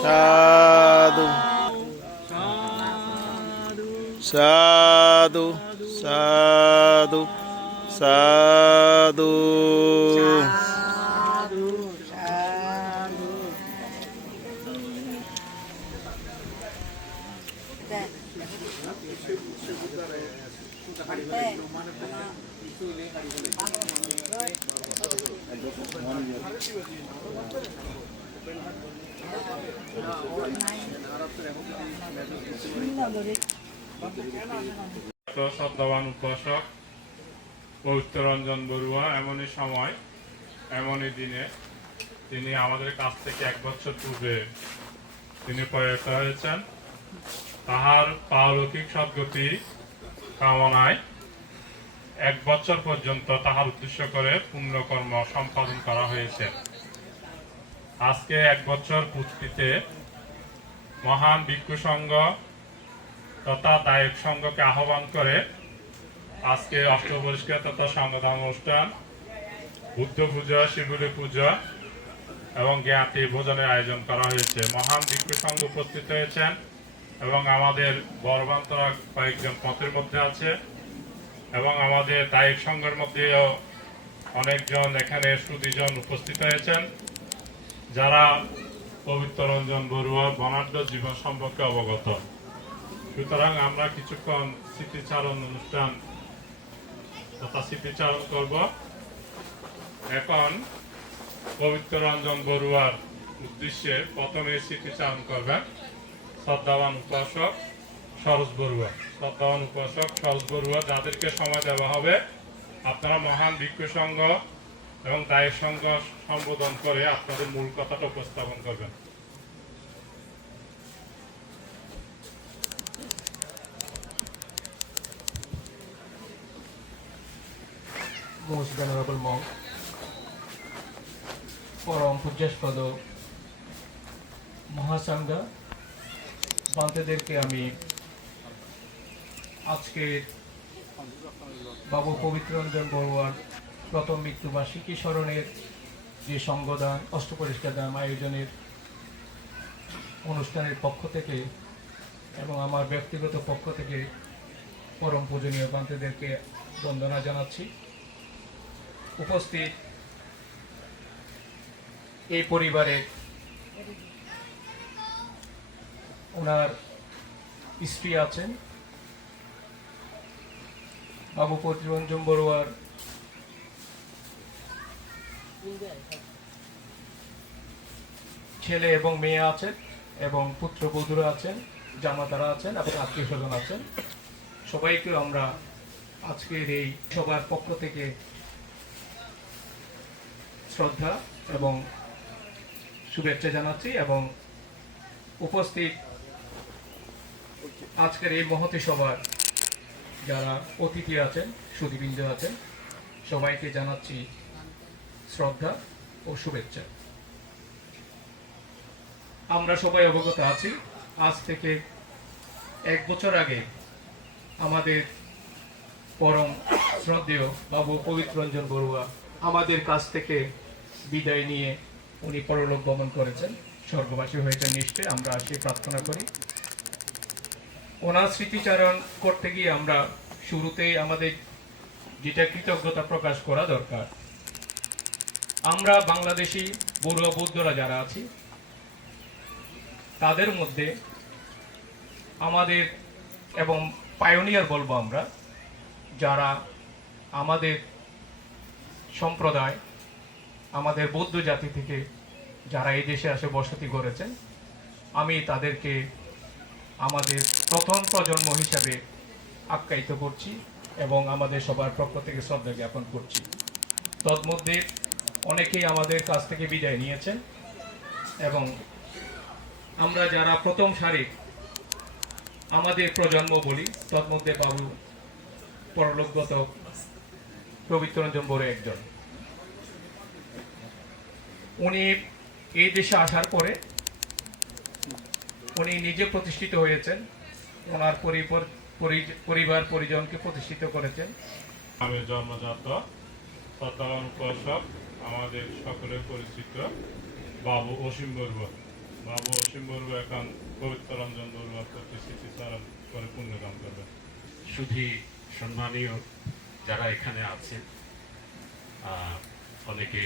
সাধু সাধু সাধু সাধু শ্রদ্ধাবান উপাসক পবিত্ররঞ্জন বড়ুয়া এমনই সময় এমনই দিনে তিনি আমাদের কাছ থেকে 1 বছর পূর্বে তিনি প্রয়াত হয়েছেন। তাহার পারলৌকিক সদ্গতি কামনায় 1 বছর পর্যন্ত তাহার উদ্দেশ্য করে পুণ্যকর্ম সম্পাদন করা হয়েছে। আজকে 1 বছর পূর্তিতে মহান ভিক্ষু সংঘ তথা দায়ক সংঘকে আহ্বান করে আজকে অষ্টপরিষ্কার তথা সংগঠন অনুষ্ঠান, বুদ্ধ পূজা, শিবুলি পূজা এবং জ্ঞাতি ভোজনের আয়োজন করা হয়েছে। মহান ভিক্ষু সংঘ উপস্থিত হয়েছেন এবং আমাদের বড়বান্তরা কয়েকজন পথের মধ্যে আছে এবং আমাদের দায়ক সংঘের মধ্যেও অনেকজন এখানে সুদীজন উপস্থিত হয়েছেন যারা পবিত্ররঞ্জন বড়ুয়ার বর্ণাঢ্য জীবন সম্পর্কে অবগত। সুতরাং আমরা কিছুক্ষণ স্মৃতিচারণ অনুষ্ঠান তথা স্মৃতিচারণ করব। এখন পবিত্ররঞ্জন বড়ুয়ার উদ্দেশ্যে প্রথমে স্মৃতিচারণ করবেন শ্রদ্ধাবান উপাসক সরোজ বড়ুয়া। শ্রদ্ধাবান উপাসক সরোজ বড়ুয়া, যাদেরকে সময় দেওয়া হবে আপনারা মহান ভিক্ষু সংঘ এবং দায়ক সংঘ সম্বোধন করে আপনাদের মূল কথাটা উপস্থাপন করবেন। Most Venerable Monk, পরম পূজ্যাস্পদ মহাসাঙ্গা বান্তেদেরকে আমি আজকে বাবু পবিত্ররঞ্জন বড়ুয়ার প্রথম মৃত্যুবার্ষিকী স্মরণের যে সঙ্গদান অষ্টপরিষ্কার দান আয়োজনের অনুষ্ঠানের পক্ষ থেকে এবং আমার ব্যক্তিগত পক্ষ থেকে পরম পূজনীয় বান্তেদেরকে বন্দনা জানাচ্ছি। উপস্থিত এই পরিবারে ওনার স্ত্রী আছেন, বাবু পবিত্ররঞ্জন বড়ুয়ার ছেলে এবং মেয়ে আছেন এবং পুত্রবধূরা আছেন, জামাতারা আছেন এবং আত্মীয় স্বজন আছেন। সবাইকে আমরা আজকের এই সবার পক্ষ থেকে শ্রদ্ধা এবং শুভেচ্ছা জানাচ্ছি এবং উপস্থিত আজকের এই মহতী সভার যারা অতিথি আছেন, সুধীবৃন্দ আছেন, সবাইকে জানাচ্ছি শ্রদ্ধা ও শুভেচ্ছা। আমরা সবাই অবগত আছি, আজ থেকে 1 বছর আগে আমাদের পরম শ্রদ্ধেয় বাবু পবিত্ররঞ্জন বড়ুয়া আমাদের কাছ থেকে বিদায় নিয়ে উনি পরলোক গমন করেছেন, স্বর্গবাসী হয়েছেন নিশ্চয়, আমরা সে প্রার্থনা করি। ওনার স্মৃতিচারণ করতে গিয়ে আমরা শুরুতেই আমাদের যেটা কৃতজ্ঞতা প্রকাশ করা দরকার, আমরা বাংলাদেশি বড়ুয়া বৌদ্ধরা যারা আছি তাদের মধ্যে আমাদের এবং পায়োনিয়ার বলবো আমরা, যারা আমাদের সম্প্রদায় আমাদের বৌদ্ধ জাতি থেকে যারা এই দেশে আসে বসতি করেছেন, আমি তাদেরকে আমাদের প্রথম প্রজন্ম হিসাবে আখ্যায়িত করছি এবং আমাদের সবার পক্ষ থেকে শ্রদ্ধা জ্ঞাপন করছি। তন্মধ্যে অনেকেই আমাদের কাছ থেকে বিদায় নিয়েছেন এবং আমরা যারা প্রথম সারির আমাদের প্রজন্ম বলি, তন্মধ্যে বাবু পরলোকগত পবিত্ররঞ্জন বড়ুয়া একজন। উনি এই দেশে আসার পরে উনি নিজে প্রতিষ্ঠিত হয়েছেন, ওনার পরিবার পরিজনকে প্রতিষ্ঠিত করেছেন। আমি জন্মজাত শ্রদ্ধাবান উপাসক আমাদের সকলের পরিচিত বাবু অসীম বড়ুয়া। বাবু অসীম বড়ুয়া এখন পবিত্র রঞ্জন বড়ুয়ার প্রতি স্মৃতিচারণ করে পুণ্যকাম করবেন। শুধু সম্মানীয় যারা এখানে আছেন, অনেকে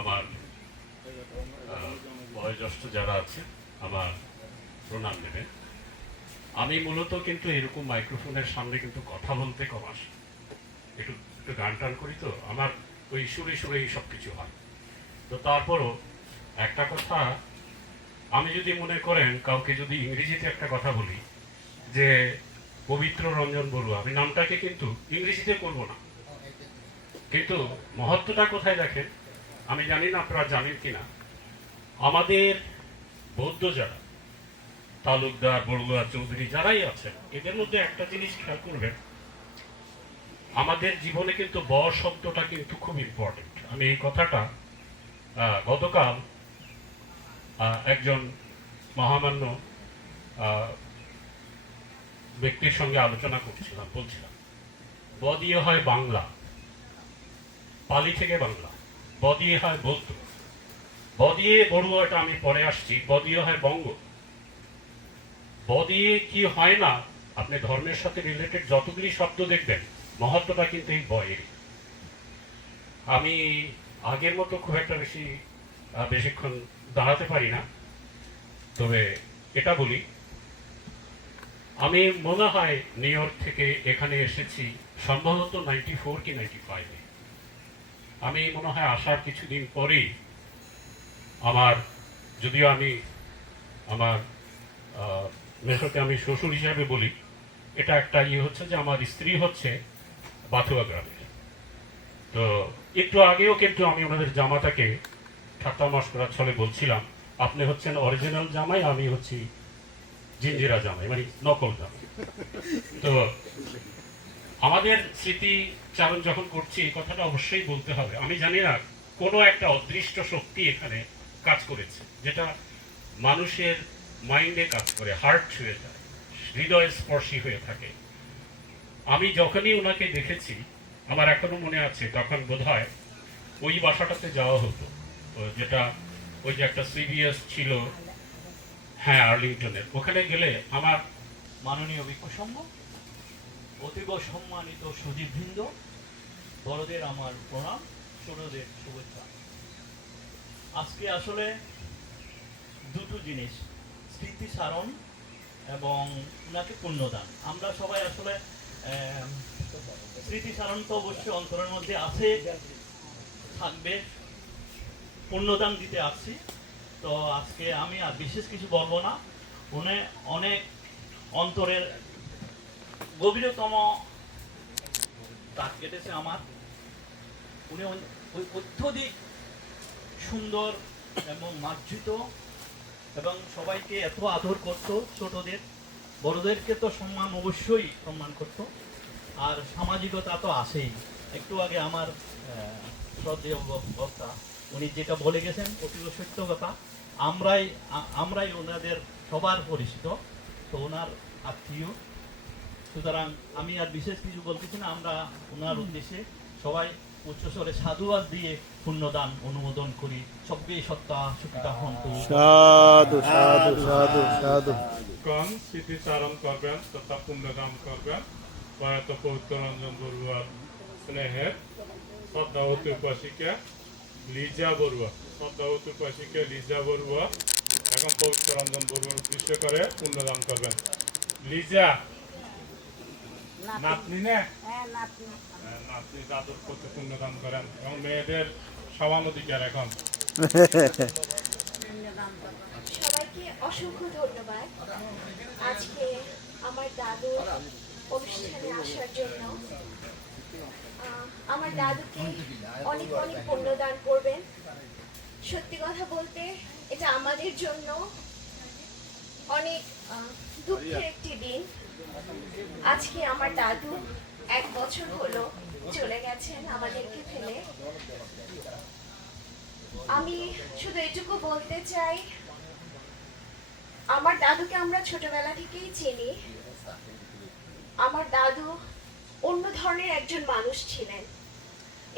আমার বয়োজ্যেষ্ঠ যারা আছে আমার প্রণাম নেবেন। আমি মূলত কিন্তু এরকম মাইক্রোফোনের সামনে কিন্তু কথা বলতে কম আসি, একটু একটু গান টান করি, তো আমার ওই সুরে সুরেই সব কিছু হয়। তো তারপরও একটা কথা, আমি যদি মনে করেন কাউকে যদি ইংরেজিতে একটা কথা বলি যে পবিত্র রঞ্জন বড়ুয়া, আমি নামটাকে কিন্তু ইংরেজিতে করবো না, কিন্তু মহত্বটা কোথায় দেখেন, আমি জানি না আপনারা জানেন কিনা, আমাদের বৌদ্ধ যারা তালুকদার, বড়ুয়া, চৌধুরী যারাই আছেন, এদের মধ্যে একটা জিনিস খেয়াল করবেন, আমাদের জীবনে কিন্তু ব শব্দটা কিন্তু খুব ইম্পর্টেন্ট। আমি এই কথাটা গতকাল একজন মহামান্য ব্যক্তির সঙ্গে আলোচনা করছিলাম, বলছিলাম ব দিয়ে হয় বাংলা, পালি থেকে বাংলা, ব দিয়ে হয় বৌদ্ধ, ব দিয়ে বড়ুয়াটা আমি পরে আসছি, ব দিয়ে হয় বঙ্গ, ব দিয়ে কি হয় না, আপনি ধর্মের সাথে রিলেটেড যতগুলি শব্দ দেখবেন মহত্বটা কিন্তু এই বয়ের। আমি আগের মতো খুব একটা বেশিক্ষণ দাঁড়াতে পারি না, তবে এটা বলি, আমি মনে হয় নিউ ইয়র্ক থেকে এখানে এসেছি সম্ভবত 94 কি 95-এ। আমি মনে হয় আসার কিছুদিন পরেই আমার, যদিও আমি আমার মেশোকে আমি শ্বশুর হিসাবে বলি, এটা একটা হচ্ছে যে আমার স্ত্রী হচ্ছে বাথুয়া গ্রামের। তো একটু আগেও কিন্তু আমি ওনাদের জামাতাকে ঠাট্টা মশকরার ছলে বলছিলাম, আপনি হচ্ছেন অরিজিনাল জামাই, আমি হচ্ছি জিঞ্জিরা জামাই, মানে নকল জামাই। তো আমাদের স্মৃতিচারণ যখন করছি এই কথাটা অবশ্যই বলতে হবে। আমি জানি না, কোনো একটা অদৃষ্ট শক্তি এখানে কাজ করেছে, যেটা মানুষের মাইন্ডে কাজ করে, হার্ট ছুঁয়ে যায়, হৃদয় স্পর্শী হয়ে থাকে। আমি যখনই ওনাকে দেখেছি, আমার এখনো মনে আছে, তখন বোধহয় ওই বাসাটাতে যাওয়া হতো, যেটা ওই যে একটা সিবিএস ছিল, হ্যাঁ আর্লিংটনের, ওখানে গেলে আমার মাননীয় ভিক্ষুসম্য, অতীব সম্মানিত সুধীবৃন্দ, বড়দের আমার প্রণাম, ছোটদের শুভেচ্ছা। আজকে আসলে দুটো জিনিস, স্মৃতিচারণ এবং ওনাকে পুণ্যদান। আমরা সবাই আসলে স্মৃতিচারণ তো অবশ্যই অন্তরের মধ্যে আছে, থাকবে, পুণ্যদান দিতে আসছি। তো আজকে আমি আর বিশেষ কিছু বলবো না, উনি অনেক অন্তরের গভীরতম দাগ কেটেছে আমার। উনি অত্যধিক সুন্দর এবং মার্জিত, এবং সবাইকে এত আদর করত, ছোটদের বড়দেরকে তো সম্মান, অবশ্যই সম্মান করত, আর সামাজিকতা তো আছেই। একটু আগে আমার শ্রদ্ধেয় বক্তা উনি যেটা বলে গেছেন অতীব সত্য কথা। আমরাই ওনাদের সবার পরিচিত, তো ওনার আত্মীয়, সুতরাং আমি আর বিশেষ কিছু বলতেছি না। আমরা ওনার উদ্দেশ্যে সবাই উচ্চস্বরে সাধুবাদ দিয়ে পুণ্যদান অনুমোদন করি। সব্যে সত্তা সুখিতা হন্তু। সাধু সাধু সাধু সাধু। কোন স্মৃতিচারণ করবেন তথা পুণ্যদান করবেন প্রয়াত পবিত্র রঞ্জন বড়ুয়ার স্নেহের শ্রদ্ধাবতী উপাসিকা লিজা বড়ুয়া, শ্রদ্ধাবতী উপাসিকা লিজা বড়ুয়া এখন পবিত্র রঞ্জন বড়ুয়ার উদ্দেশ্য করে পুণ্যদান করবেন। লিজা নাতনি না, নাতনি দাদুর করতে পুণ্যদান করেন, এবং মেয়েদের সমান অধিকার এখন। সবাইকে অসংখ্য ধন্যবাদ আজকে আমার দাদুর অনুষ্ঠানে আসার জন্য। আমার দাদুকে অনেক অনেক পুণ্যদান করবেন। সত্যি কথা বলতে এটা আমাদের জন্য অনেক দুঃখের একটি দিন। আজকে আমার দাদু 1 বছর হলো চলে গেছেন আমাদেরকে ফেলে। আমি শুধু এটুকু বলতে চাই, আমার দাদুকে আমরা ছোটবেলা থেকেই চিনি। আমার দাদু অন্য ধরনের একজন মানুষ ছিলেন।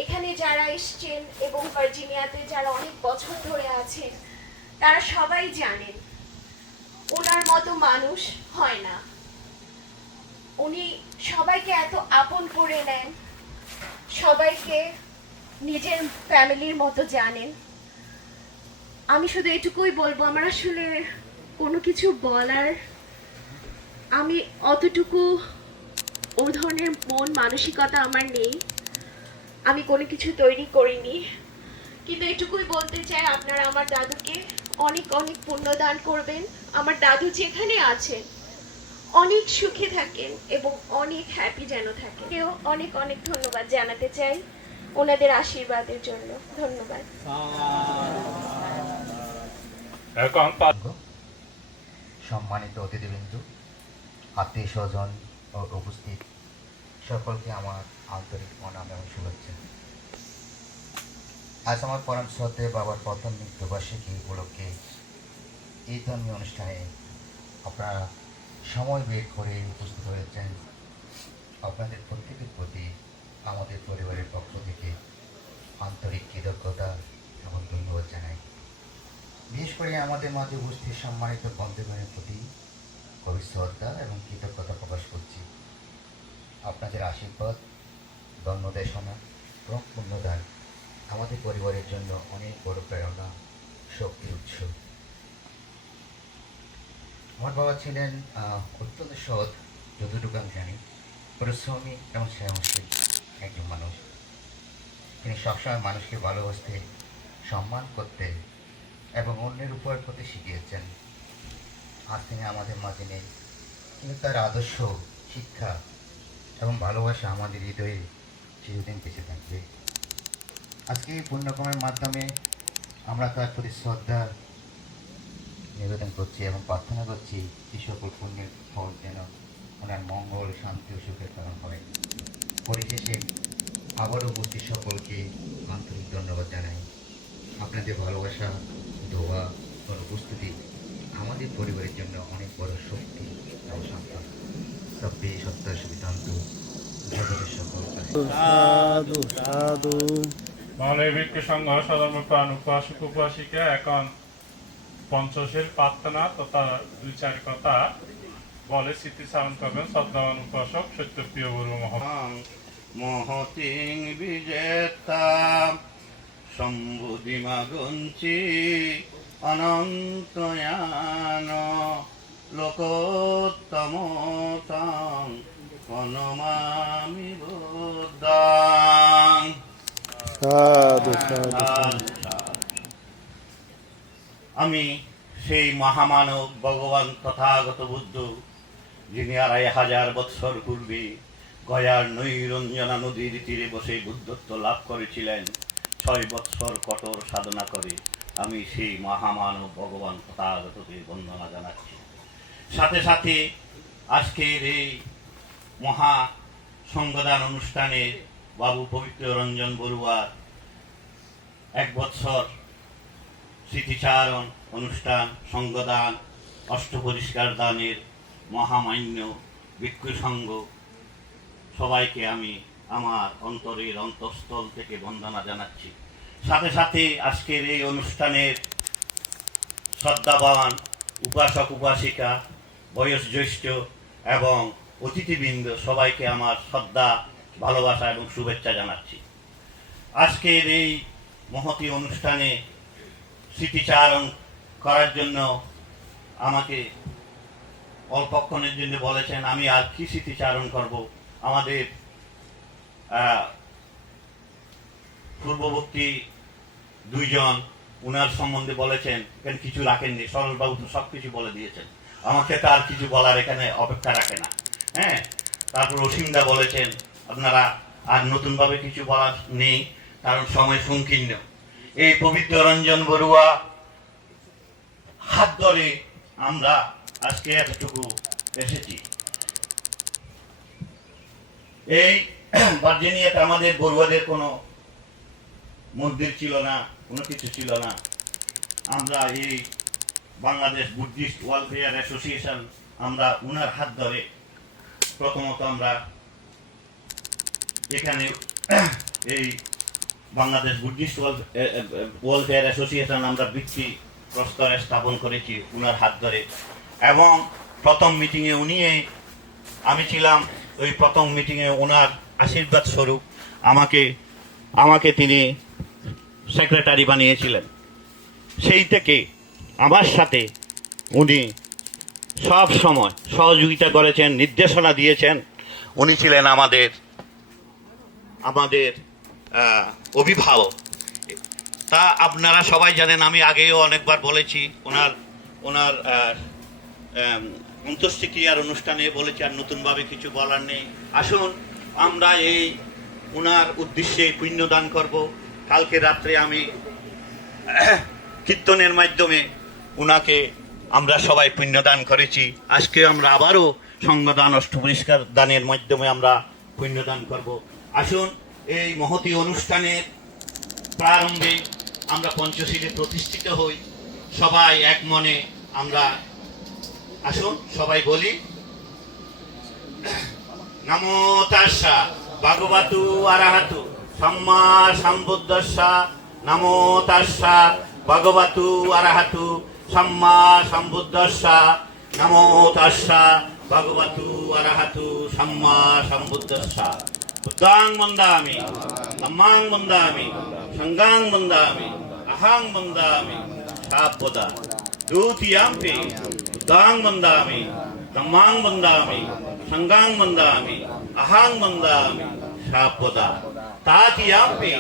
এখানে যারা এসছেন এবং ভার্জিনিয়াতে যারা অনেক বছর ধরে আছেন, তারা সবাই জানেন ওনার মতো মানুষ হয় না। উনি সবাইকে এত আপন করে নেন, সবাইকে নিজের ফ্যামিলির মতো জানেন। আমি শুধু এটুকুই বলবো, আমার আসলে কোনো কিছু বলার, আমি অতটুকু ও ধরনের মন মানসিকতা আমার নেই, আমি কোনো কিছু তৈরি করিনি। কিন্তু এটুকুই বলতে চাই, আপনারা আমার দাদুকে অনেক অনেক পুণ্যদান করবেন। আমার দাদু যেখানে আছেন অনেক সুখে থাকেন এবং অনেক হ্যাপি যেন থাকেন। কেউ অনেক অনেক ধন্যবাদ জানাতে চাই ওনাদের আশীর্বাদের জন্য। ধন্যবাদ। এখন সম্মানিত অতিথিবৃন্দ, আত্মীয় স্বজন ও উপস্থিত সকলকে আমার আন্তরিক প্রণাম এবং শুভেচ্ছা। আজ আমার পরম শ্রদ্ধেয় বাবার প্রথম মৃত্যুবার্ষিকী উপলক্ষে এই ধর্মীয় অনুষ্ঠানে আপনারা সময় বের করে উপস্থিত হয়েছেন। আপনাদের প্রত্যেকের প্রতি আমাদের পরিবারের পক্ষ থেকে আন্তরিক কৃতজ্ঞতা এবং ধন্যবাদ জানাই। বিশেষ করে আমাদের মাঝে উপস্থিত সম্মানিত বন্ধুগণের প্রতি গভীর শ্রদ্ধা এবং কৃতজ্ঞতা প্রকাশ করছি। আপনাদের আশীর্বাদ, জন্মদেশনা এবং পুণ্যদান আমাদের পরিবারের জন্য অনেক বড় প্রেরণা, শক্তির উৎস। আমার বাবা ছিলেন অত্যন্ত সৎ, যতটুকু আমি জানি, পরিশ্রমী এবং স্নেহশীল একজন মানুষ। তিনি সবসময় মানুষকে ভালোবাসতে, সম্মান করতে এবং অন্যের উপর প্রতি শিখিয়েছেন। আজ তিনি আমাদের মাঝে নেই, কিন্তু তার আদর্শ, শিক্ষা এবং ভালোবাসা আমাদের হৃদয়ে চিরদিন বেঁচে থাকবে। আজকে এই পুণ্যকর্মের মাধ্যমে আমরা তার প্রতি শ্রদ্ধা নিবেদন করছি এবং প্রার্থনা করছি এই সকল পুণ্যের ফল যেন ওনার মঙ্গল, শান্তি ও সুখের কারণ হয়। পরিশেষে আবারও উপস্থিত সকলকে আন্তরিক ধন্যবাদ জানাই। আপনাদের ভালোবাসা, দোয়া ও উপস্থিতি আমাদের পরিবারের জন্য অনেক বড় শক্তি এবং সম্পদ। সব্বে সত্য সুবিধান্ত জগতের সকল সাধু সাধু। মহলে ভিক্ষু সংঘ সধর্ম প্রাণ উপাসক উপাসিকা এখন পঞ্চশের প্রার্থনা তথা 2-4 কথা বলে স্মৃতিচারণ করবেন শ্রদ্ধাবান উপাসক সত্যপ্রিয় বড়ুয়া মহোদয়। মহতিং বিজেতা সম্বুধিমাগঞ্চি অনন্তয়ান লোকোত্তমতাং প্রণমামি বুদ্ধাং। সাধু সাধু। আমি সেই মহামানব ভগবান তথাগত বুদ্ধ, যিনি 2500 বৎসর পূর্বে গয়ার নৈরঞ্জনা নদীর তীরে বসে বুদ্ধত্ব লাভ করেছিলেন 6 বৎসর কঠোর সাধনা করে। আমি সেই মহামানব ভগবান তথাগতকে বন্দনা জানাচ্ছি। সাথে সাথে আজকের এই মহা সংগদান অনুষ্ঠানে বাবু পবিত্র রঞ্জন বড়ুয়ার 1 বৎসর স্মৃতিচারণ অনুষ্ঠান, সংগদান, অষ্টপরিষ্কার দানের মহামান্য ভিক্ষু সংঘ সবাইকে আমি আমার অন্তরের অন্তঃস্থল থেকে বন্দনা জানাচ্ছি। সাথে সাথে আজকের এই অনুষ্ঠানের শ্রদ্ধাবান উপাসক উপাসিকা, বয়স জ্যেষ্ঠ এবং অতিথিবৃন্দ সবাইকে আমার শ্রদ্ধা, ভালোবাসা এবং শুভেচ্ছা জানাচ্ছি। আজকের এই মহতী অনুষ্ঠানে স্মৃতিচারণ করার জন্য আমাকে অল্পক্ষণের জন্য বলেছেন। আমি আর কি স্মৃতিচারণ করব? আমাদের পূর্ববর্তী 2 জন উনার সম্বন্ধে বলেছেন, এখানে কিছু রাখেননি। সরলবাবু তো সব কিছু বলে দিয়েছেন, আমাকে তো আর কিছু বলার এখানে অপেক্ষা রাখে না। হ্যাঁ, তারপর অসীমদা বলেছেন, আপনারা আর নতুনভাবে কিছু বলার নেই, কারণ সময় সংকীর্ণ। এই পবিত্র রঞ্জন বড়ুয়া হাত ধরে আমরা আজকে এতটুকু এসেছি। এই ভার্জিনিয়াতে আমাদের বড়ুয়াদের কোনো মন্দির ছিল না, কোনো কিছু ছিল না। আমরা এই বাংলাদেশ বুদ্ধিস্ট ওয়েলফেয়ার অ্যাসোসিয়েশন, আমরা উনার হাত ধরে প্রথমত আমরা এখানে এই বাংলাদেশ বুদ্ধিস্ট ওয়েলফেয়ার অ্যাসোসিয়েশন আমরা বৃত্তি প্রস্তরে স্থাপন করেছি উনার হাত ধরে। এবং প্রথম মিটিংয়ে আমি ছিলাম ওই প্রথম মিটিংয়ে ওনার আশীর্বাদ স্বরূপ আমাকে তিনি সেক্রেটারি বানিয়েছিলেন। সেই থেকে আমার সাথে উনি সব সময় সহযোগিতা করেছেন, নির্দেশনা দিয়েছেন। উনি ছিলেন আমাদের অভিভাবক। তা আপনারা সবাই জানেন, আমি আগেও অনেকবার বলেছি, ওনার অন্ত্যেষ্টিক্রিয়ার অনুষ্ঠানে বলেছি, আর নতুনভাবে কিছু বলার নেই। আসুন আমরা এই ওনার উদ্দেশ্যে পুণ্যদান করব। কালকে রাত্রে আমি কীর্তনের মাধ্যমে ওনাকে আমরা সবাই পুণ্যদান করেছি। আজকে আমরা আবারও সঙ্গদান, অষ্টপরিষ্কার দানের মাধ্যমে আমরা পুণ্যদান করব। আসুন এই মহতী অনুষ্ঠানের প্রারম্ভে আমরা পঞ্চশীলে প্রতিষ্ঠিত হই, সবাই এক মনে আমরা আসুন সবাই বলি, নমো তাস্সা ভগবতু আরহাতু সম্মা সম্বুদ্ধস্সা, নমো তাস্সা ভগবতু আরহাতু সম্মা সম্বুদ্ধস্সা, নমো তাস্সা ভগবতু আরহাতু সম্মা সম্বুদ্ধস্সা। বুদ্ধাং বন্দামি, ধম্মাং বন্দামি, সংঘাং বন্দামি, অহং বন্দামি, সাবধান। দ্বিতীয়াম্পি বুদ্ধাং বন্দামি, ধম্মাং বন্দামি, সংঘাং বন্দামি, অহং বন্দামি, সাবধান। তৃতীয়াম্পি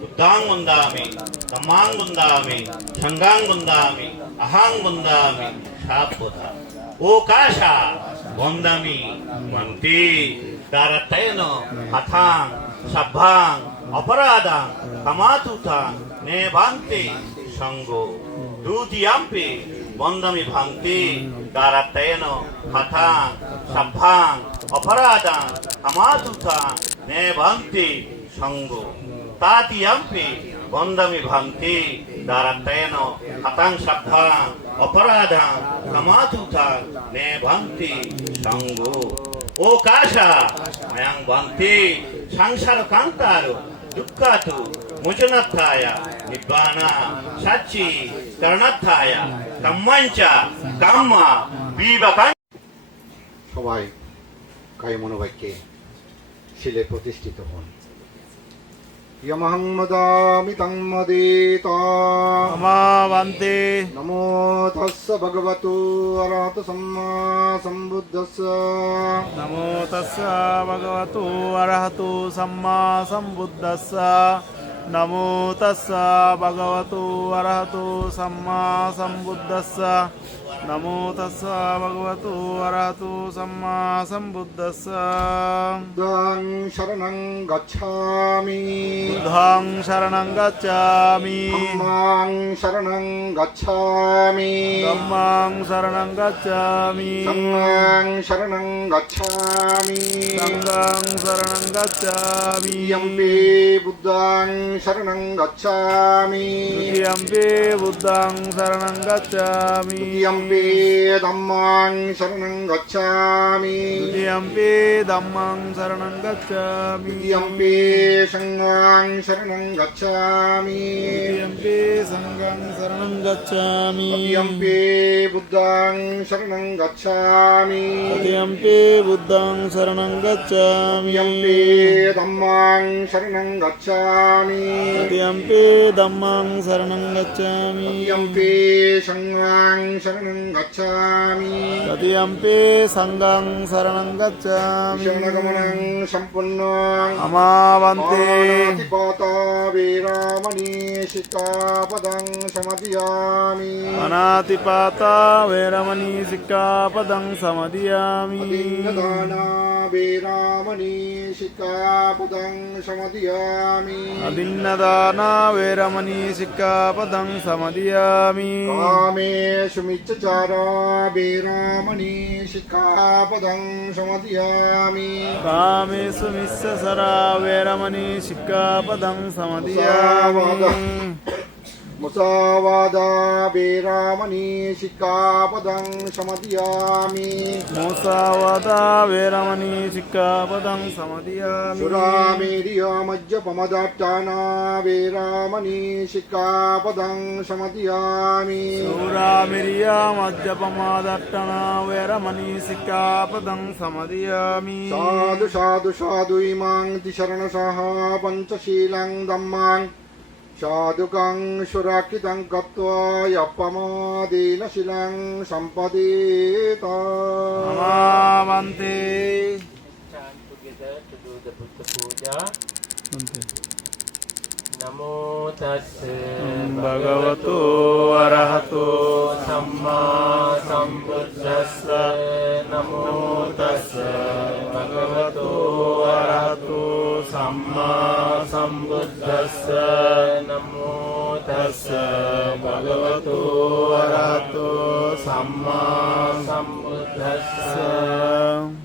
বুদ্ধাং বন্দামি, ধম্মাং বন্দামি, সংঘাং বন্দামি, অহং বন্দামি, সাবধান। ওকাশা বন্দামি মন্তি দারাতেন হথাং সভাং অপরাধাং কামাতুতাং নে ভান্তি সঙ্গ। দ্বিতীয়াম্পি বন্দামি ভান্তি দারাতেন হথাং সভাং অপরাধাং কামাতুতাং নে ভান্তি সঙ্গ। তৃতীয়াম্পি বন্দামি ভান্তি দারাতেন হতাং সভাং অপরাধাং কামাতুতাং নে ভান্তি সঙ্গ। ওকাশা ময়াং ভান্তি সংসার কান্তার দুঃখাতু মোচনার্থায় নিব্বানা সাচ্চি করণার্থায় কাম্মাঞ্চা কাম্মা বিবেকাং। সবাই কায় মনোবাক্যে শিলে প্রতিষ্ঠিত হন। ইয়মহং মদামি তং মদিতা আমাবন্তে নমো তস্স ভগবতু অরহতু সম্মা সম্বুদ্ধস্স, নমো তস্য ভগবতু অরহতু সম্মা সম্বুদ্ধস্স, নমো তস্য ভগবতু অরহতু সম্মা সম্বুদ্ধস্স, নমো তস্য ভগবতু অরহতু সম্মা সম্বুদ্ধস্স। বুদ্ধং শরণং গচ্ছামি, বুদ্ধং শরণং গচ্ছামি, ধম্মাং শরণং গচ্ছামি, ধম্মং শরণং গচ্ছামি, সংঘং শরণং গচ্ছামি, সংঘং শরণং গচ্ছামি, ইয়ম্পি বুদ্ধং শরণং গচ্ছামি, দ্বিতীয়ম্পি বুদ্ধং শরণং গচ্ছামি, তৃতীয়ম্পি ধম্মাং শরণং গচ্ছামি, দ্বিতীয়ম্পি ধম্মং শরণং গচ্ছামি, তৃতীয়ম্পি সংঘং শরণং গচ্ছামি, দ্বিতীয়ম্পি সংঘং শরণং গচ্ছামি, তৃতীয়ম্পি বুদ্ধং শরণং গচ্ছামি, তৃতীয়ম্পি বুদ্ধং শরণং গচ্ছামি, তৃতীয়ম্পি ধম্মাং শরণং গচ্ছামি, তৃতীয়ম্পি ধম্মং শরণং গচ্ছামি, তৃতীয়ম্পি সংঘং শরণং গচ্ছামি, তৃতীয়ম্পি সংঘং শরণং গচ্ছামি। শরণগমনং সম্পূর্ণং আমাবন্তে অনাতিপাতা বীরামণি শিক্ষাপদং সমাধিয়ামি, অনাতিপাতা বীরামণি শিক্ষাপদং সমাধিয়ামি, অদিন্নদানা বীরামণি শিক্ষাপদং সমাধিয়ামি, অদিন্নদানা বীরামণি শিক্ষাপদং সমাধিয়ামি, কামেষু মিচ্ছাচারা বীরামণি শিক্ষাপদং সমাধিয়ামি, কামেষু মিচ্ছাচারা বীরামণি শিক্ষাপদং সমাধিয়ামি, मुसावादा वेरामणि सिक्खापदं समादयामि मुसावादा वेरमणि सिक्खापदं समादयामि सुरामेरिय मज्जपमदाट्टाना वेरामणि सिक्खापदं समादयामि सूरामिर्या मज्जपमादट्टना वेरमणि सिक्खापदं समादयामि साधु साधु साधु इमां तिशरणसः पञ्चशीलं धम्मां साधुकं सुरक्षितं गत्वा यप्पमादेन Shillong सम्पदेत नमामन्ते Chant together to do the Buddha Puja. Namo tassa भगवतो अरहतो samma sambuddhassa. Namo tassa भगवतो अरहतो सम्मा sambuddhassa. Namo tassa भगवतो अरहतो सम्मा sambuddhassa.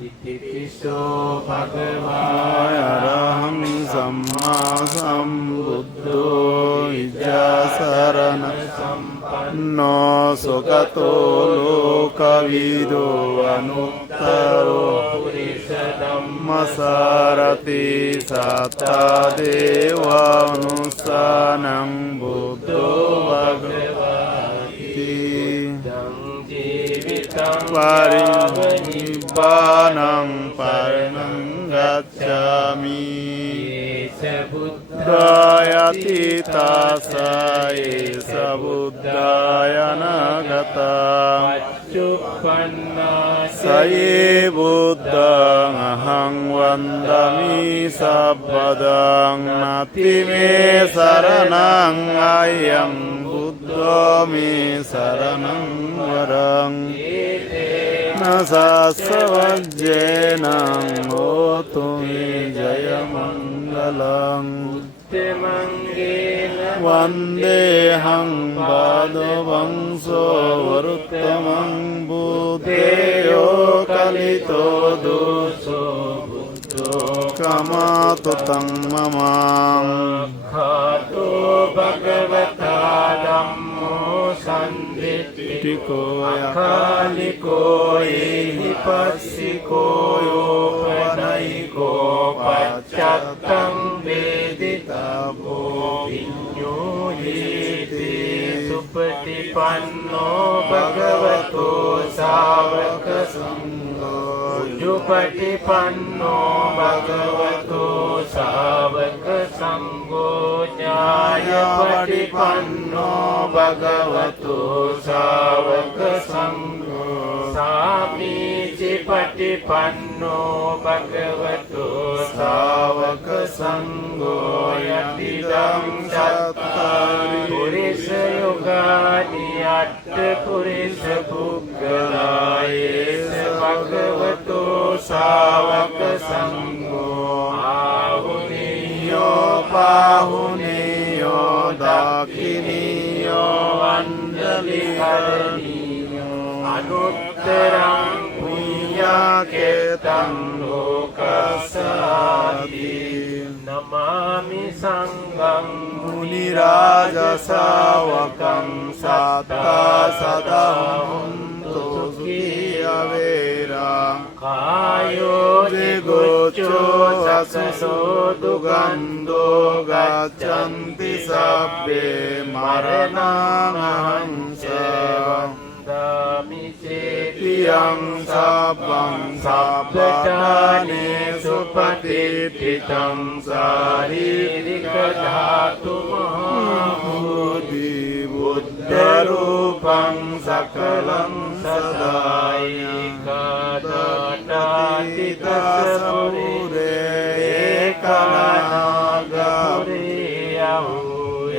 Itipiso भगवाय अरहं सम्मा सम्बुद्धो विद्याशरण सम्पन्नो सुगतो लोकविदो अनुत्तरो धम्मसारथि सत्ता देवानुसानं बुद्धो भगवति परिनिब्बानं परणं गच्छामि बुद्धायति तासाये स बुद्धाय न गता स ये बुद्धं अहं वन्दामि सर्वदं नाति मे शरणं अयं बुद्धो मे शरणं वरं न शास्त्रवज्रेण होतु मे जयमङ्गलम् वन्देऽहं पादवंशो वरुत्तमं बुद्धेयो कलितो दोषो बुद्धो कमातु तं मम खातो भगवता धम्मो सन्दिट्ठिको अकालिको एहि पस्सिको योपनैको पश्चात्तं वेदितव्यो विඤ्ඤूयेते सुपटिपन्नो भगवतो सावक संघो युपटिपन्नो भगवतो सावक संघो न्यायपटिपन्नो भगवतो सावक संघो सामीचिपटिपन्नो भगवतो सावक संघो यतिदं चत्वारि पुरुष युगानि अट्ठ पुरुष पुग्गलायेस भगवतो सावक संघो आहुनीयो पाहुनीयो दाक्षिणीयो अञ्जलिकरणीयो अनुत्तरं पुण्यकेतं लोकस्याति नमामि संघं मुनिराजसावकं सत्ता सदा हुन्तु सुखी अवेरा कायो जिगुच्चो ससो दुगन्धो गच्छन्ति सभ्ये मरणमहं सेवन्दामि चेतियं सभं सभटाने सुपतिष्ठितं शारीरिकधातुमहाभूति बुद्धरूपं सकलं सदायिकादाटातितसपुरे एकनागपुरे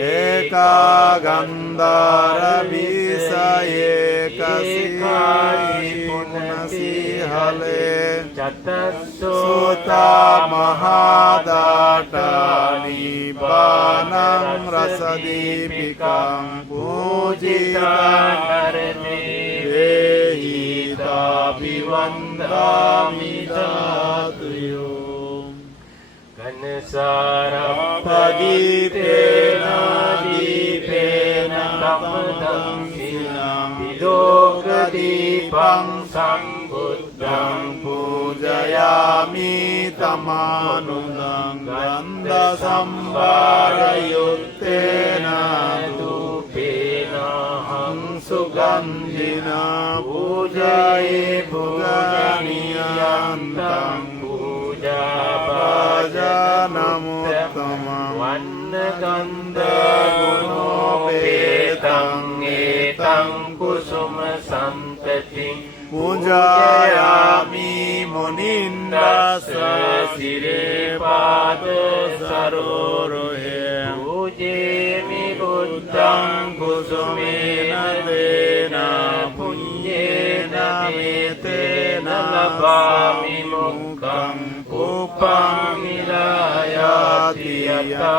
एका गन्धारविष एकशिखारि पुनसिहले चतस्सोता महादाटानि बाणं रसदीपिकां पूजितानरने देहिताभिवन्दामि धातुयो घनसारपदीपेन दीपेन विलोकदीपं सम्बुद्धं पूजयामि तमानुदं गन्धसम्भारयुक्तेन धूपेन सुगन्धिना पूजये पूजनीयन्तं पूजाभाजनमुत्तमं वन्नगन्धगुणोपेतं एतं कुसुमसम्पतिं पूजयामि मुनीन्द्रस्य शिरे पादसरोरुहे पूजेमि बुद्धं कुसुमेन तेन पुण्येन मेतेन लभामि मोक्षं उपामिलायाति यथा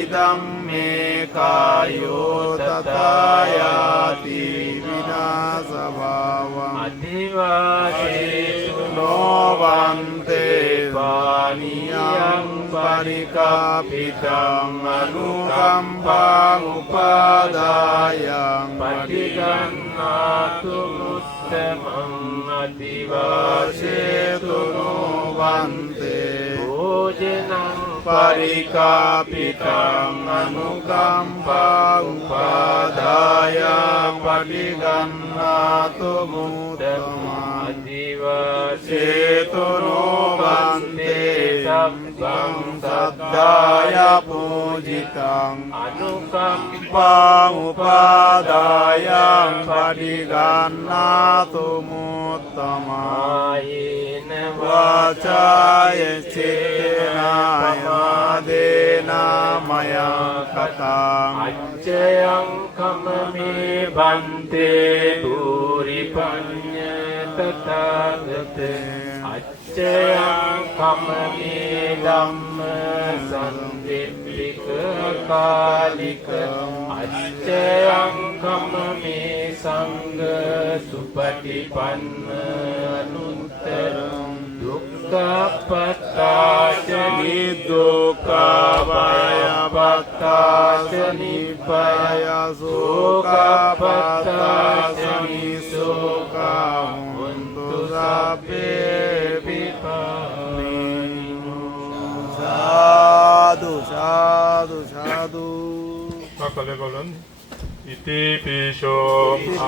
इदं मे कायो तथा याति विनाशभावम् अधिवासेषु नो वन्ते पानीयं परिकल्पितम् अनुकम्पामुपादायं पठिगन्नातुमुत्तमम् अधिवासेषु नो वन्ते भोजनं परिकल्पितम् अनुकम्पामुपादाय पठिगन्नातुमुत्तमम् अधिवासेषु नो वन्ते सब्बं सद्दाय पूजितं अनुकम्पामुपादाय पठिगन्नातुमुत्तमायेन वाचाय चेनायमादेन मया कथाम् अच्चयं खममे भन्ते भूरि पञ्च तथागते अच्चयं खममे धम्म संदिप्पिक कालिक अच्चयं खममे संग सुपटिपन्न अनुत्तरं दुःखपत्ताच निदुःखभयभत्ताच निभय शोकपत्ताच निशोकमुन्तु सभ्ये विपन्निनो। साधु साधु साधु। সকলে বলুন ইতি পিশো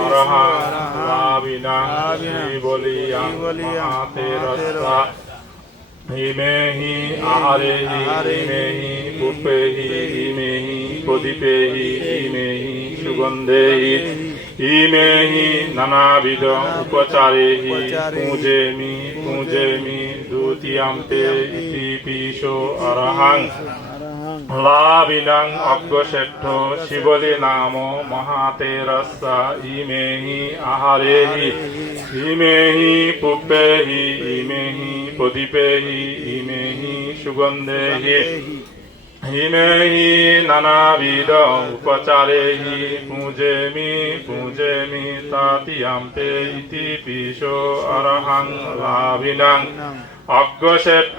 আরহাং লাভিনা বলিয়াং মহাতেরস্তা হিমেহি আহারেহি হিমেহি পুষ্পেহি হিমেহি প্রদীপেহি হিমেহি সুগন্ধেহি হিমেহি নানাবিধ উপচারেহি পূজেমি পূজেমি দ্বিতীয়ান্তে ইতি পিশো আরহাং লাভিনাং অজ্ঞশেষ্ঠ শিবলি নাম মহাতেরস্যা ইমেহি আহারেহি ইমেহি পুষ্পেহি ইমেহি প্রদীপেহি ইমেহি সুগন্ধেহি হিমেহি নানাবিধ উপচারেহি পূজেমি পূজেমি তাতিয়ান্তে ইতি পিশো অরহং লাভিনাং অজ্ঞশেষ্ঠ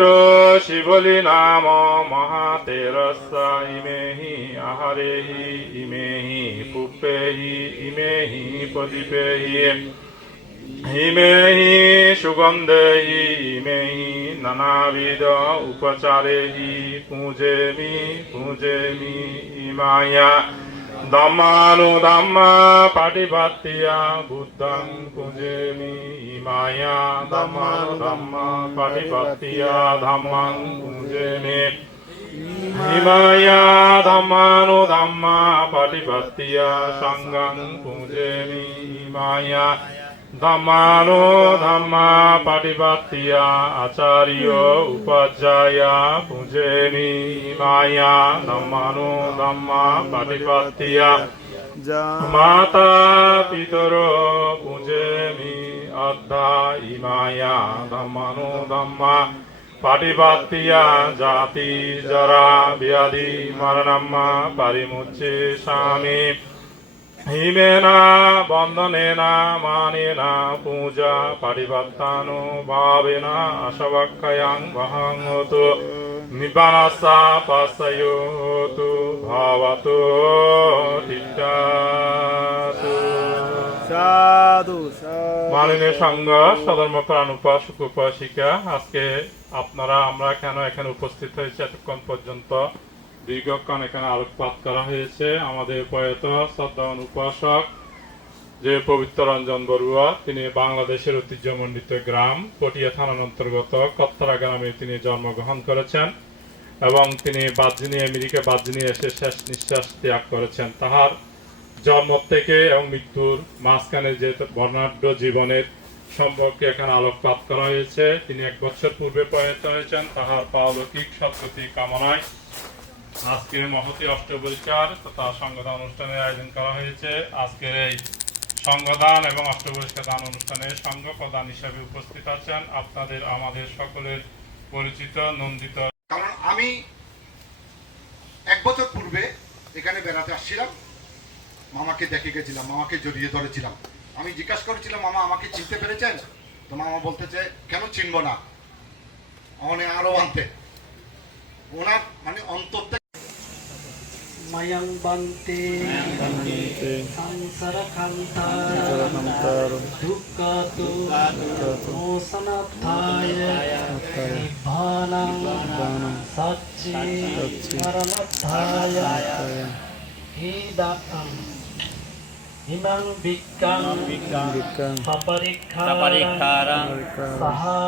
শিবলি নাম মহাতেরস্যা ইমেহি আহারেহি ইমেহি পুষ্পেহি ইমেহি প্রদীপেহি হিমেহি সুগন্ধেহি হিমেহি নানাবিধ উপচারেহি পূজেমি পূজেমি ইমায়া ধম্মানুধম্মা পাটিপাত্তিয়া বুদ্ধং পূজেমি ইমায়া ধম্মানুধম্মা পাটিপাত্তিয়া ধম্মং পূজেমি হিমায়া ধম্মানুধম্মা পাটিপাত্তিয়া সংঘং পূজেমি হিমায়া ধম্মানুধম্মা পাটিপাত্তিয়া আচার্য উপাধ্যায়া পূজেমি হিমায়া ধম্মানুধম্মা পাটিপাত্তিয়া মাতা পিতর পূজেমি অদ্ধা ইমায়া ধম্মানুধম্মা পাটিপাত্তিয়া জাতি জরা ব্যাধি মরণম্মা পরিমুচ্যে স্বামী হিমেনা বন্দনেনা মানেনা পূজা পারিবর্তানো ভাবেনা আশবাক্কায়াং বহংতু নিবানাসা পাসয়োতু ভাবতু তিষ্ঠতু। সাধু সাধু মাননীয় সংঘ সদরমকরান উপাসক উপাসিকা, আজকে আমরা কেন এখানে উপস্থিত হয়েছে এতক্ষণ পর্যন্ত দীর্ঘক্ষণ এখানে আলোকপাত করা হয়েছে। আমাদের প্রয়াত শ্রদ্ধাবান উপাসক যে পবিত্র রঞ্জন বড়ুয়া, তিনি বাংলাদেশের ঐতিহ্যমণ্ডিত গ্রাম পটিয়া থানার অন্তর্গত কত্তরা গ্রামে তিনি জন্মগ্রহণ করেছেন এবং তিনি বার্জিনিয়া আমেরিকা বার্জিনিয়া এসে শেষ নিঃশ্বাস ত্যাগ করেছেন। তাহার জন্ম থেকে এবং মৃত্যুর মাঝখানে যে বর্ণাঢ্য জীবনের সম্পর্কে এখানে আলোকপাত করা হয়েছে। তিনি 1 বছর পূর্বে প্রয়াত হয়েছেন। তাহার পারলৌকিক সদ্গতি কামনায় আজকের মহতী অষ্টপরিষ্কার তথা সংঘদান অনুষ্ঠানের আয়োজন করা হয়েছে। আজকের এই সংঘদান এবং অষ্টপরিষ্কার দান অনুষ্ঠানে সংঘ প্রধান হিসেবে উপস্থিত আছেন আপনাদের আমাদের সকলের পরিচিত নন্দিত। কারণ আমি 1 বছর পূর্বে এখানে বেড়াতে আসছিলাম, মামাকে দেখে গেছিলাম, মামাকে জড়িয়ে ধরেছিলাম। আমি জিজ্ঞাসা করেছিলাম, মামা আমাকে চিনতে পেরেছেন? তো মামা বলতেছে, কেন চিনবো না, অনেক আরো আনতে। ওনার মানে অন্তর থেকে Mayang bante, sangsara kantara, dukkha tu, mosanatthaya, nibbānam, sacci, paramattaya, hidakam, imang bikkang, paparikkhārang, saha,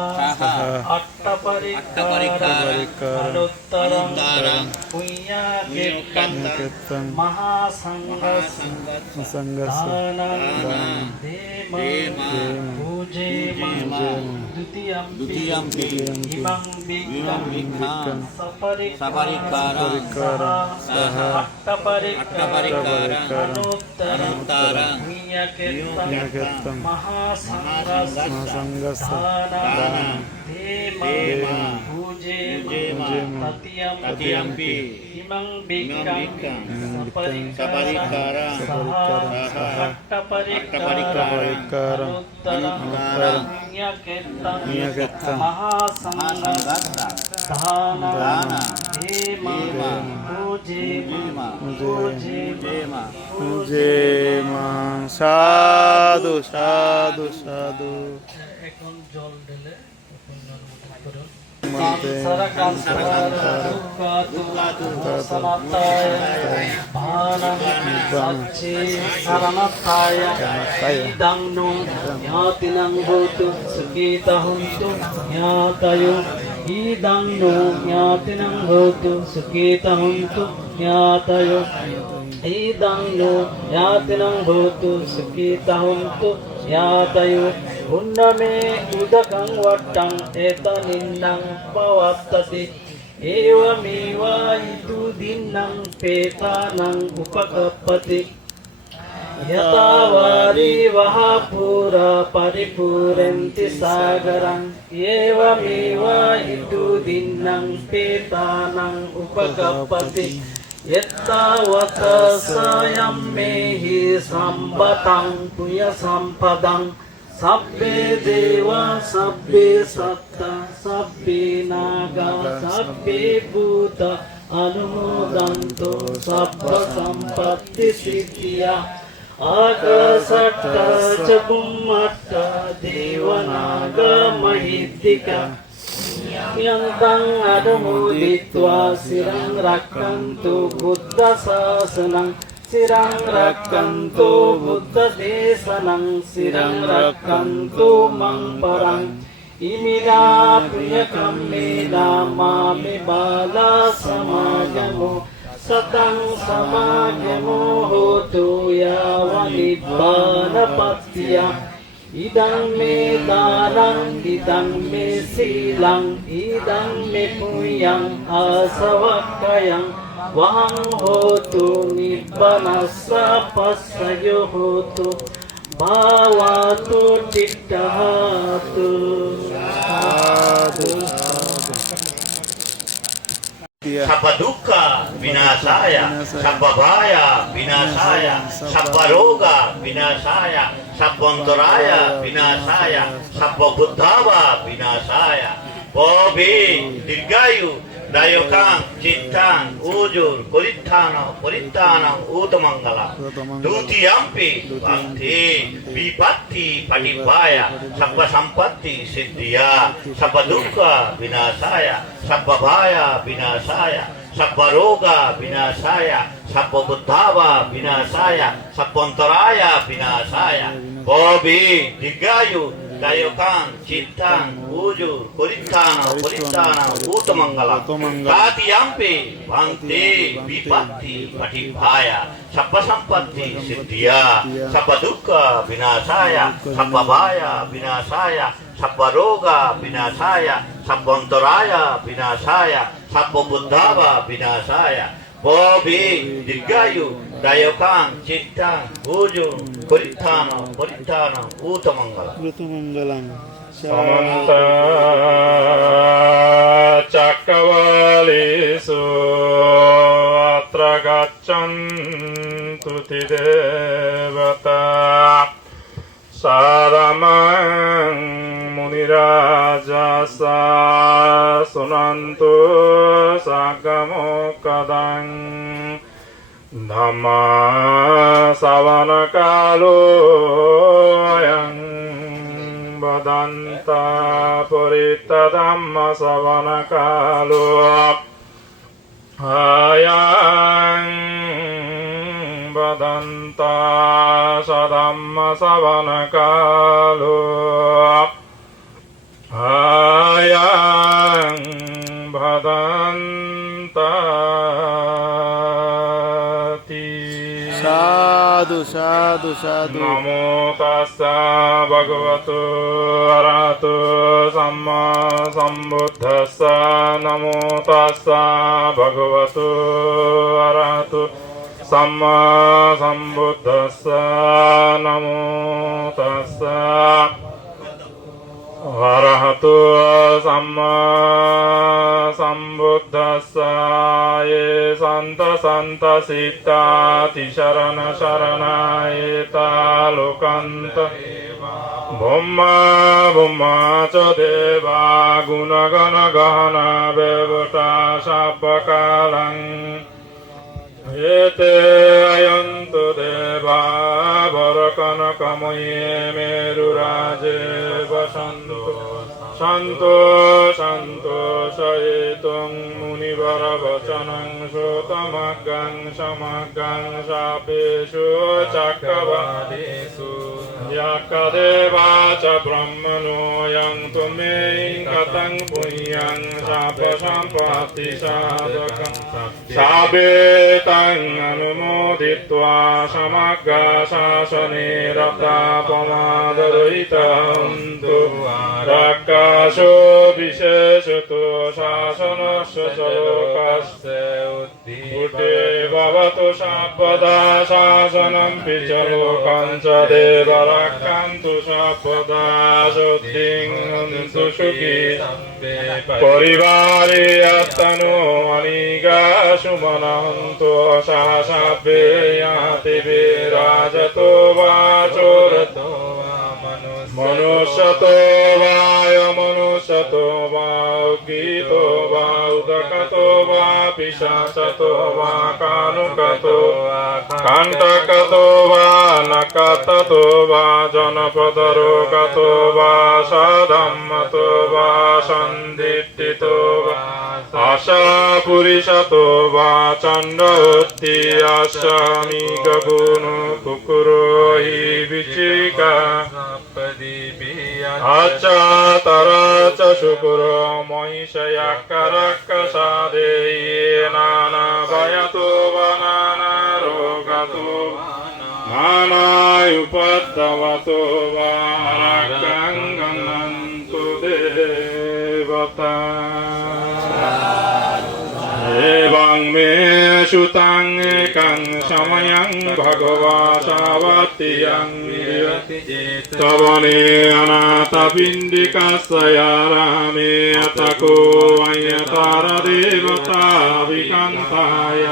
attaparikkārang, anuttarang, punyakirtam, mahasanghasam, dhanam, dema, pujema, dutiyampi, imang bikkang, saparikkhārang, saha, attaparikkārang, anuttarang, punyakirtam, mahasanghasam, dhanam, dema, pujema, tatiyampi, imang bikkang, saparikkhārang, saha, attaparikkārang, anuttarang, punyakirtam, mahasanghasam, dhanam, dema, pujema, সাধু সাধু সাধু এখন জল ঢেলে সংসারা কান্তরা দুঃখা দুঃখা সনাতয় ভানম সচ্চে শরণাত্থায় ইদং no জ্ঞাতিনং ভূতু সুখিতহন্তু জ্ঞাতয়ো ইদং no জ্ঞাতিনং ভূতু সুখিতহন্তু জ্ঞাতয়ো idang no yatinang bhutu sukitahuntu yatayo unname udakang wattang etaninnang pawattati evamiva itu dinnang petanang upakappati yatavari vahapura paripurenti sagarang evamiva itu dinnang petanang upakappati Yettavata sayammehi sambatang puya sampadang sabbe deva sabbe satta sabbe naga sabbe bhuta anumodanto sabba sampatti siddhya akasatta chabumatta devanaga mahiddika Yantang adamuditva sirang rakkantu buddha sasanang sirang rakkantu buddha desanang sirang rakkantu mang parang imina priyakammena mami bala samajamo satang samajamo hotu yavanibbana pattiya idang me darang idang me silang idang me puyang asavakayang wang hotu nibbanasa passayo hotu bhavatu cittahatu Sabba dukkha vinasaya, sabba bhaya vinasaya, sabba roga vinasaya, sabbontoraya vinasaya, sabba buddhava vinasaya. Bobhi, dirgayu, দায়কাং চিত্তাং উজুর পরিত্থানং পরিত্রাণং উতমঙ্গলম দ্বিতীয়াম্পি ভান্তি বিপত্তি পটিপায়া সব্ব সম্পত্তি সিদ্ধিয়া সব্ব দুঃখ বিনাশায় সব্ব ভয় বিনাশায় সব্ব রোগ বিনাশায় সব্ব বুদ্ধাবা বিনাশায় সব্বন্তরায় বিনাশায় ভবি দীর্ঘায়ু দায়কাং চিত্তাং উজুর পরিত্রাণং উতমঙ্গলম দ্বিতীয়াম্পি ভান্তি বিপত্তি পটিপায়া সব্ব সম্পত্তি সিদ্ধিয়া সব্ব দুঃখ বিনাশায় সব্ব ভয় বিনাশায় সব্ব রোগ বিনাশায় সব্বন্তরায় বিনাশায় সব্ব বুদ্ধাবা বিনাশায় ভবি দীর্ঘায়ু দায়কাং চিত্তাং উজুর পরিত্রাণং উতমঙ্গলম ঋতুমঙ্গলম সমন্ত চক্রবালেষু অত্র গচ্ছন্তু দেবতা সারমং মুনিরাজস্য শৃণন্তু সাগমোকদং ধম্মা শ্রবণকালো অয়ং বদন্তা পরিত্তধম্ম শ্রবণকালো অয়ং বদন্তা সধম্ম শ্রবণকালো অয়ং বদন্তাতি সাধু সাধু সাধু নমো তাস্সা ভগবতো অরহতো সম্মা সম্বুদ্ধস্সা নমো তাস্সা ভগবতো অরহতো सम्मा सम्बुद्धस्स नमो तस्स अरहतो सम्मा सम्बुद्धस्स ये सन्त सन्त सिद्धाति शरण शरणायेता लोकन्त ब्रह्मा ब्रह्मा च देवा गुणगण गहना देवता शापकालं एते अयन्तु देवा वरकनकमये मेरुराजे वसन्तु सन्तो सन्तोषयितुं मुनिवरवचनं श्रोतमग्गं समग्गं शापेषु चक्रवालेषु यक्कदेवा च ब्रह्मणो यन्तु मे कथं पुण्यं शापसम्पत्तिसाधकं सावेतं अनुमोदित्वा समग्र शासने रता प्रमादरहितन्तु रक्षासो विशेषतो शासनस्य च लोकस्य उद्धे भवतु सर्वदा शासनं च लोकं च देव रक्षन्तु सर्वदा शुद्धिं हन्तु सुखी परिवारे अस्तनो अनिगा सुमनन्तु शासाभ्ये याति विराजतो वा चोरतो मनुष्यतो मनुष्यतो वा गीतो वा उदकतो वा पिशाचतो वा कानुकतो कण्टकतो वा नकततो वा जनपदरोगतो वा सधम्मतो वा सन्दिष्टितो वा आशापुरिशतो वा चण्डोत्ति आशामिकगुणो कुकुरो हि विचिका अच्छा तरा च शुकुरो महिषयाकरक्कसादेये नाना भयतो वा नाना रोगतो नानायुपद्रवतो वा रक्कङ्गनन्तु देवता एवं मे सुतं एकं समयं भगवा सावत्यं तवने अनाथपिण्डिकस्य रामे अतको अय्यतारदेवता विकन्ताय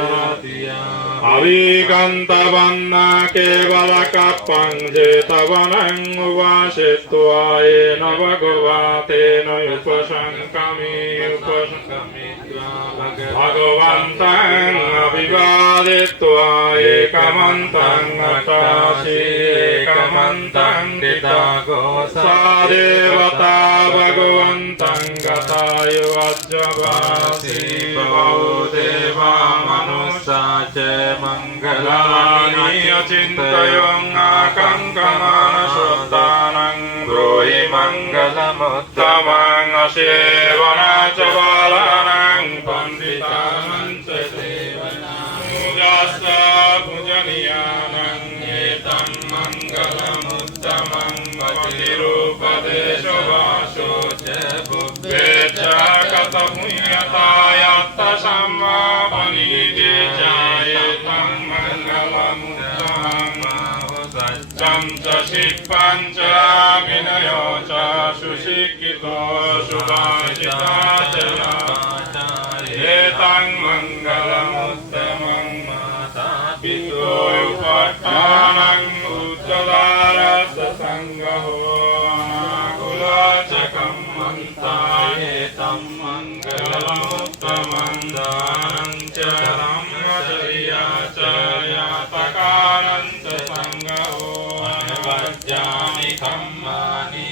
अविकन्तवन्ना केवलकप्पं जेतवनं उवासित्वा येन भगवा तेन उपशङ्कमे भगवन्तं अभिवादित्वा एकमन्तं अट्टासि एकमन्तं सा देवता भगवन्तं गतायुवज्जवासि बहुदेवा मनुष्या च मङ्गलानि अचिन्तयं आकङ्कमानश्रुतानं ब्रूहि मङ्गलमुत्तमं असेवना च बालानां पण्डितानां च सेवनामुदास्स पूजनीयानां एतं मङ्गलमुत्तमं भक्तिरूपदेशो वासो च बुद्धे च कथमुयतायत्त सम्मापनिधे च एतं मङ्गलमुत्तमं सत्यं च शिल्पं च विनयो च सुशिक्षितो सुभाषिता च एतं मङ्गलमुत्तमं माता पितो उपस्थानं उच्चदारस्य सङ्गहो अनाकुलचकं मन्ता एतं मङ्गलमुत्तमं दानं च ब्रह्मचर्या च यातकानं च सङ्गहो अनिवार्याणि धम्मानि